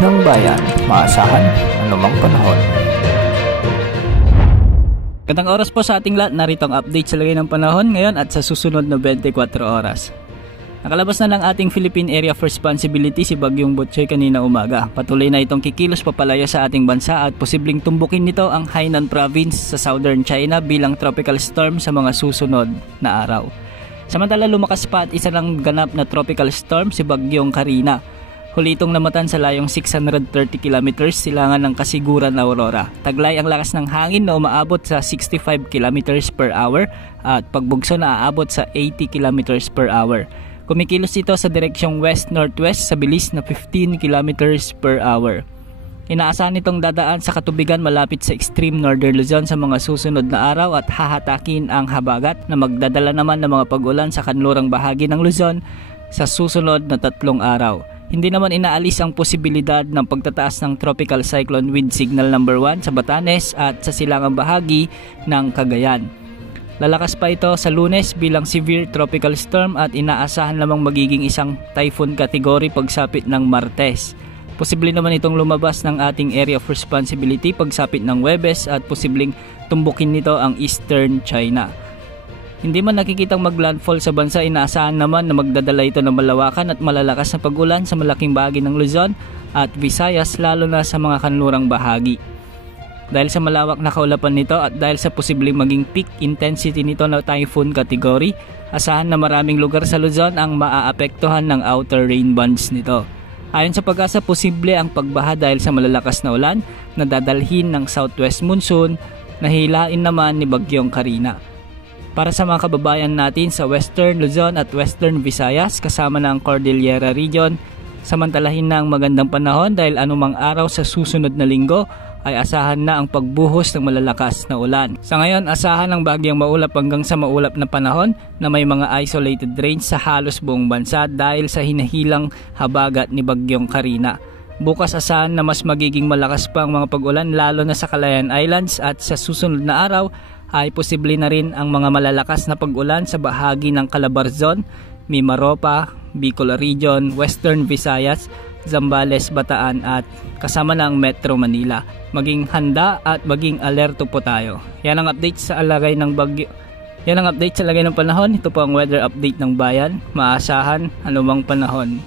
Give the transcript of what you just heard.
ng bayan, maasahan anumang panahon. Gandang oras po sa ating lahat, narito ang update sa lagay ng panahon ngayon at sa susunod na 24 oras. Nakalabas na ng ating Philippine Area of Responsibility si Bagyong Butchoy kanina umaga. Patuloy na itong kikilos papalayo sa ating bansa at posibleng tumbukin nito ang Hainan Province sa southern China bilang tropical storm sa mga susunod na araw. Samantala lumakas pa at isa lang ganap na tropical storm si Bagyong Karina. Huli itong namatan sa layong 630 km silangan ng Kasiguran, Aurora. Taglay ang lakas ng hangin na umaabot sa 65 km per hour at pagbugso na aabot sa 80 km per hour. Kumikilos ito sa direksyong west-northwest sa bilis na 15 km per hour. Inaasahan itong dadaan sa katubigan malapit sa extreme northern Luzon sa mga susunod na araw at hahatakin ang habagat na magdadala naman ng mga pag-ulan sa kanlurang bahagi ng Luzon sa susunod na 3 araw. Hindi naman inaalis ang posibilidad ng pagtataas ng tropical cyclone wind signal number 1 sa Batanes at sa silangang bahagi ng Cagayan. Lalakas pa ito sa Lunes bilang severe tropical storm at inaasahan lamang magiging isang typhoon category pagsapit ng Martes. Posible naman itong lumabas ng ating area of responsibility pagsapit ng Huwebes at posibleng tumbukin nito ang Eastern China. Hindi man nakikitang maglandfall sa bansa, inaasahan naman na magdadala ito ng malawakan at malalakas na pag-ulan sa malaking bahagi ng Luzon at Visayas lalo na sa mga kanlurang bahagi. Dahil sa malawak na kaulapan nito at dahil sa posibleng maging peak intensity nito na typhoon category, asahan na maraming lugar sa Luzon ang maaapektuhan ng outer rain bands nito. Ayon sa Pag-asa, posible ang pagbaha dahil sa malalakas na ulan na dadalhin ng southwest monsoon na hilain naman ni Bagyong Karina. Para sa mga kababayan natin sa Western Luzon at Western Visayas kasama na ang Cordillera Region, samantalahin na ang magandang panahon dahil anumang araw sa susunod na linggo ay asahan na ang pagbuhos ng malalakas na ulan. Sa ngayon, asahan ang bagyang maulap hanggang sa maulap na panahon na may mga isolated rains sa halos buong bansa dahil sa hinahilang habagat ni Bagyong Karina. Bukas asahan na mas magiging malakas pa ang mga pag-ulan lalo na sa Calayan Islands at sa susunod na araw ay posible na rin ang mga malalakas na pag-ulan sa bahagi ng Calabarzon, Mimaropa, Bicol Region, Western Visayas, Zambales, Bataan at kasama na ang Metro Manila. Maging handa at maging alerto po tayo. Yan ang update sa lagay ng bagyo. Yan ang update sa lagay ng panahon. Ito po ang weather update ng bayan. Maasahan anumang panahon.